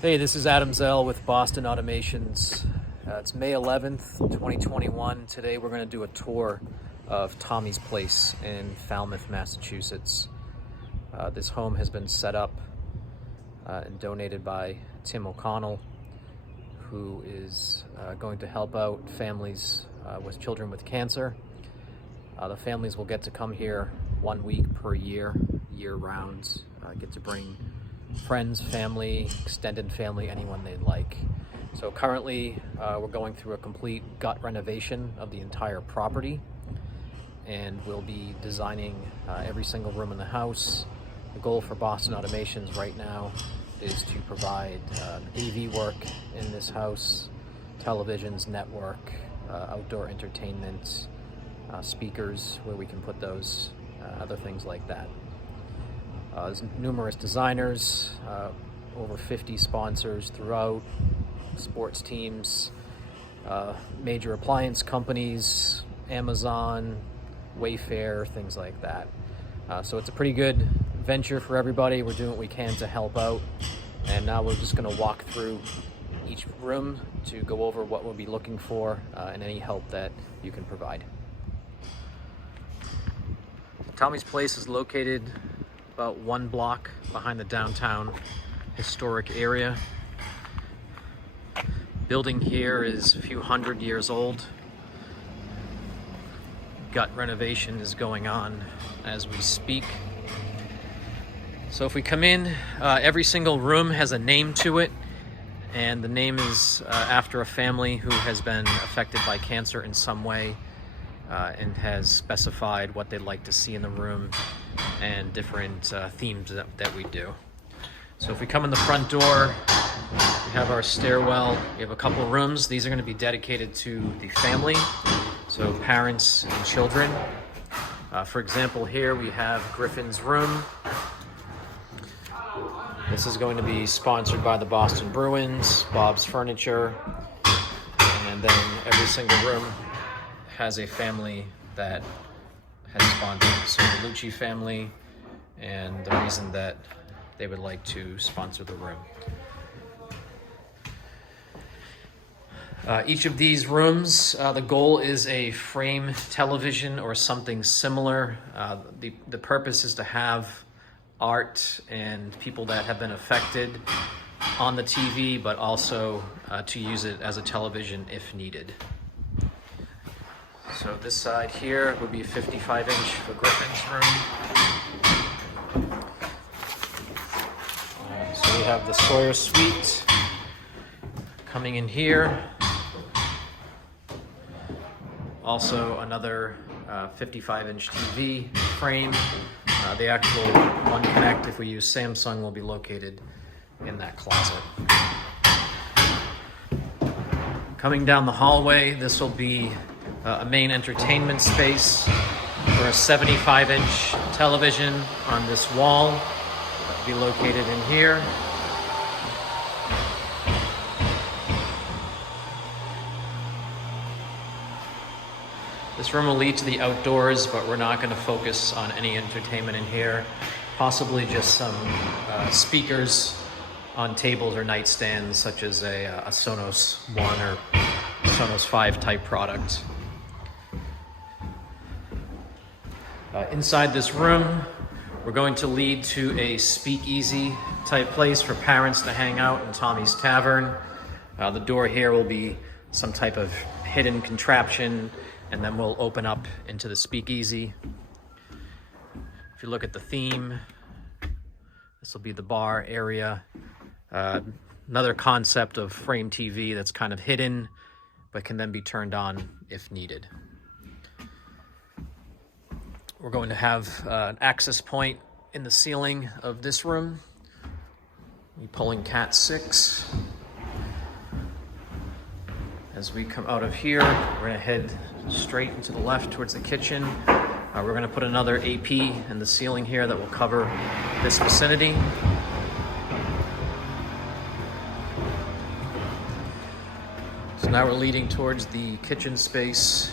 Hey, this is Adam Zell with Boston Automations. It's May 11th, 2021. Today we're going to do a tour of Tommy's Place in Falmouth, Massachusetts. This home has been set up and donated by Tim O'Connell, who is going to help out families with children with cancer. The families will get to come here 1 week per year, year-round, get to bring friends, family, extended family, anyone they'd like. So currently we're going through a complete gut renovation of the entire property, and we'll be designing every single room in the house. The goal for Boston Automations right now is to provide AV work in this house, televisions, network, outdoor entertainment, speakers where we can put those, other things like that. There's numerous designers, over 50 sponsors throughout, sports teams, major appliance companies, Amazon, Wayfair, things like that. So it's a pretty good venture for everybody. We're doing what we can to help out. And now we're just going to walk through each room to go over what we'll be looking for and any help that you can provide. Tommy's Place is located about 1 block behind the downtown historic area. Building here is a few hundred years old. Gut renovation is going on as we speak. So if we come in, every single room has a name to it, and the name is after a family who has been affected by cancer in some way, and has specified what they'd like to see in the room and different themes that we do. So if we come in the front door, we have our stairwell. We have a couple of rooms. These are going to be dedicated to the family, so parents and children. For example, here we have Griffin's room. This is going to be sponsored by the Boston Bruins, Bob's Furniture, and then every single room has a family that has sponsored. So the Lucci family, and the reason that they would like to sponsor the room. Each of these rooms, the goal is a frame television or something similar. The purpose is to have art and people that have been affected on the TV, but also to use it as a television if needed. So this side here would be 55-inch for Griffin's room. So we have the Sawyer Suite coming in here. Also another 55-inch TV frame. The actual One Connect, if we use Samsung, will be located in that closet. Coming down the hallway, this will be a main entertainment space for a 75-inch television on this wall. That will be located in here. This room will lead to the outdoors, but we're not going to focus on any entertainment in here. Possibly just some speakers on tables or nightstands, such as a Sonos 1 or Sonos 5 type product. Inside this room, we're going to lead to a speakeasy type place for parents to hang out in Tommy's Tavern. The door here will be some type of hidden contraption, and then we'll open up into the speakeasy. If you look at the theme, this will be the bar area. Another concept of frame TV that's kind of hidden, but can then be turned on if needed. We're going to have an access point in the ceiling of this room. We're pulling Cat 6. As we come out of here, we're going to head straight into the left towards the kitchen. We're going to put another AP in the ceiling here that will cover this vicinity. So now we're leading towards the kitchen space.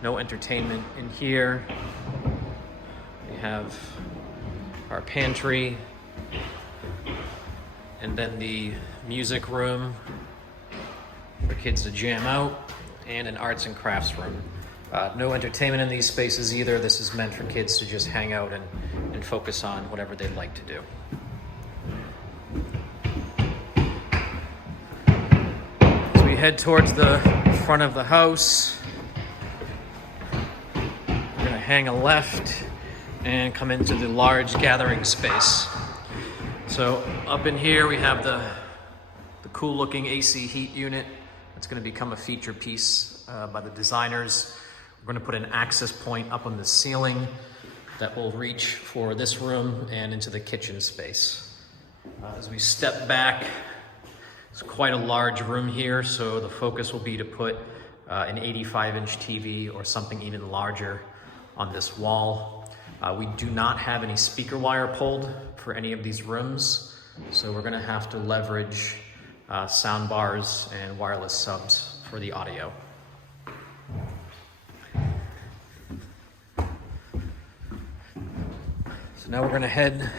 No entertainment in here. We have our pantry, And then the music room for kids to jam out, and an arts and crafts room. No entertainment in these spaces either. This is meant for kids to just hang out and focus on whatever they'd like to do. As we head towards the front of the house, we're gonna hang a left and come into the large gathering space. So up in here we have the cool looking AC heat unit. It's going to become a feature piece by the designers. We're going to put an access point up on the ceiling that will reach for this room and into the kitchen space. As we step back, it's quite a large room here, so the focus will be to put an 85-inch TV or something even larger on this wall. We do not have any speaker wire pulled for any of these rooms, so we're going to have to leverage sound bars and wireless subs for the audio. So now we're going to head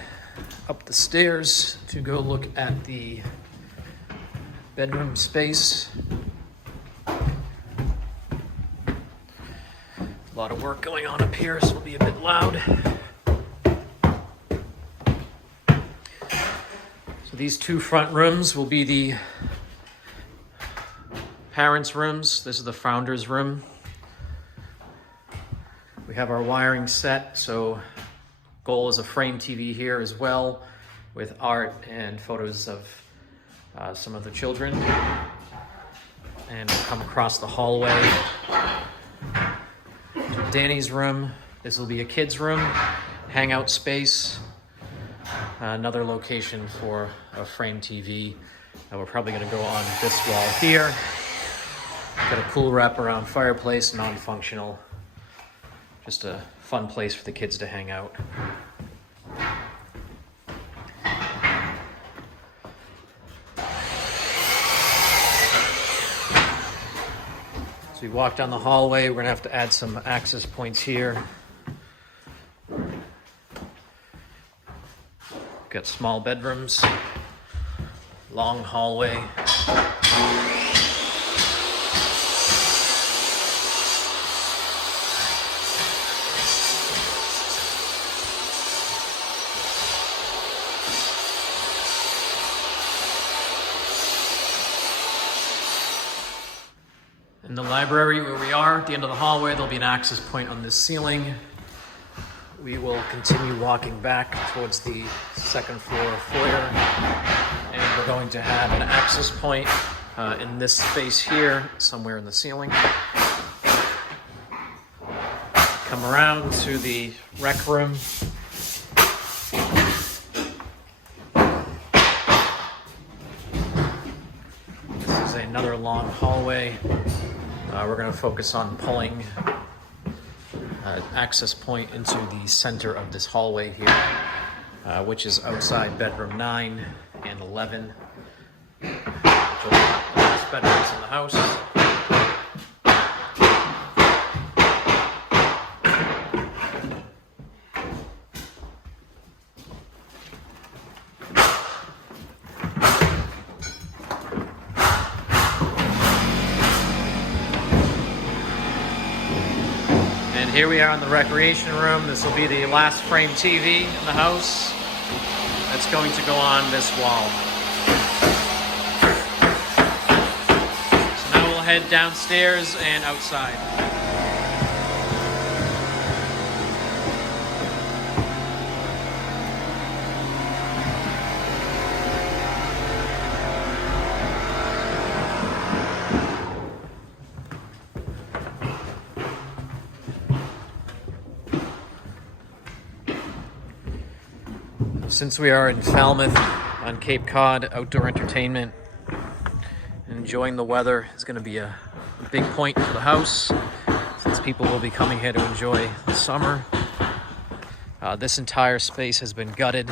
up the stairs to go look at the bedroom space. A lot of work going on up here, so it'll be a bit loud. So these two front rooms will be the parents' rooms. This is the founder's room. We have our wiring set, so goal is a frame TV here as well, with art and photos of some of the children. And we'll come across the hallway to Danny's room. This will be a kid's room, hangout space. Another location for a frame TV. We're probably going to go on this wall here. Got a cool wraparound fireplace, non-functional. Just a fun place for the kids to hang out. So we walk down the hallway. We're going to have to add some access points here. Got small bedrooms, long hallway. In the library where we are, at the end of the hallway, there'll be an access point on this ceiling. We will continue walking back towards the second floor foyer, and we're going to have an access point in this space here, somewhere in the ceiling. Come around to the rec room. This is another long hallway. We're going to focus on pulling access point into the center of this hallway here, which is outside bedroom 9 and 11. The last bedrooms in the house. Here we are in the recreation room. This will be the last frame TV in the house. That's going to go on this wall. So now we'll head downstairs and outside. Since we are in Falmouth on Cape Cod, outdoor entertainment, enjoying the weather is going to be a big point for the house, since people will be coming here to enjoy the summer. This entire space has been gutted,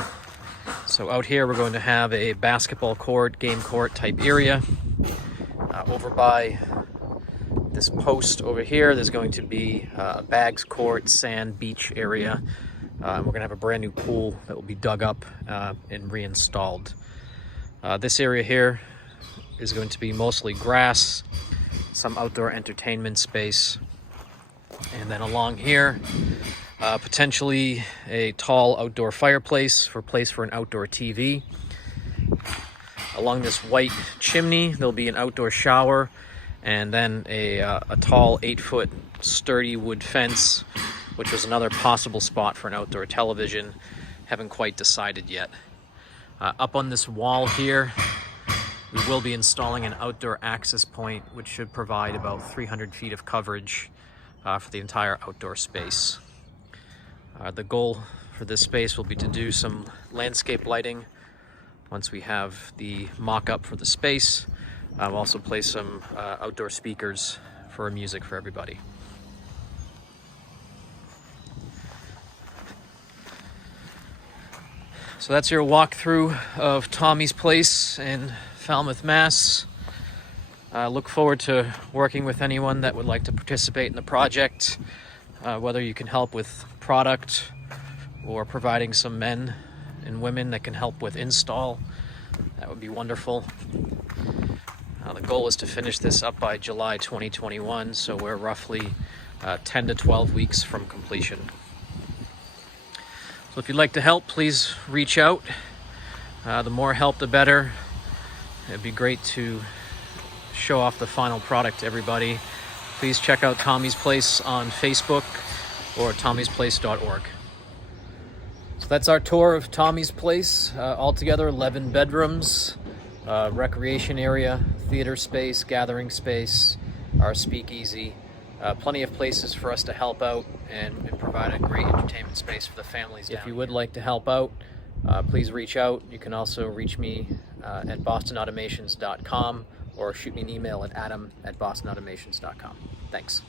so out here we're going to have a basketball court, game court type area. Over by this post over here, there's going to be a bags court, sand, beach area. And we're going to have a brand new pool that will be dug up and reinstalled. This area here is going to be mostly grass, some outdoor entertainment space, and then along here, potentially a tall outdoor fireplace for an outdoor TV. Along this white chimney, there'll be an outdoor shower, and then a tall 8-foot sturdy wood fence, which was another possible spot for an outdoor television. Haven't quite decided yet. Up on this wall here, we will be installing an outdoor access point, which should provide about 300 feet of coverage for the entire outdoor space. The goal for this space will be to do some landscape lighting. Once we have the mock-up for the space, we'll also play some outdoor speakers for music for everybody. So that's your walkthrough of Tommy's Place in Falmouth, Mass. Look forward to working with anyone that would like to participate in the project, whether you can help with product or providing some men and women that can help with install. That would be wonderful. The goal is to finish this up by July 2021, so we're roughly 10 to 12 weeks from completion. So if you'd like to help, please reach out. The more help, the better. It'd be great to show off the final product to everybody. Please check out Tommy's Place on Facebook or tommysplace.org. So that's our tour of Tommy's Place. Altogether 11 bedrooms, recreation area, theater space, gathering space, our speakeasy. Plenty of places for us to help out and provide a great entertainment space for the families. If you would like to help out, please reach out. You can also reach me at bostonautomations.com or shoot me an email at adam@bostonautomations.com. Thanks.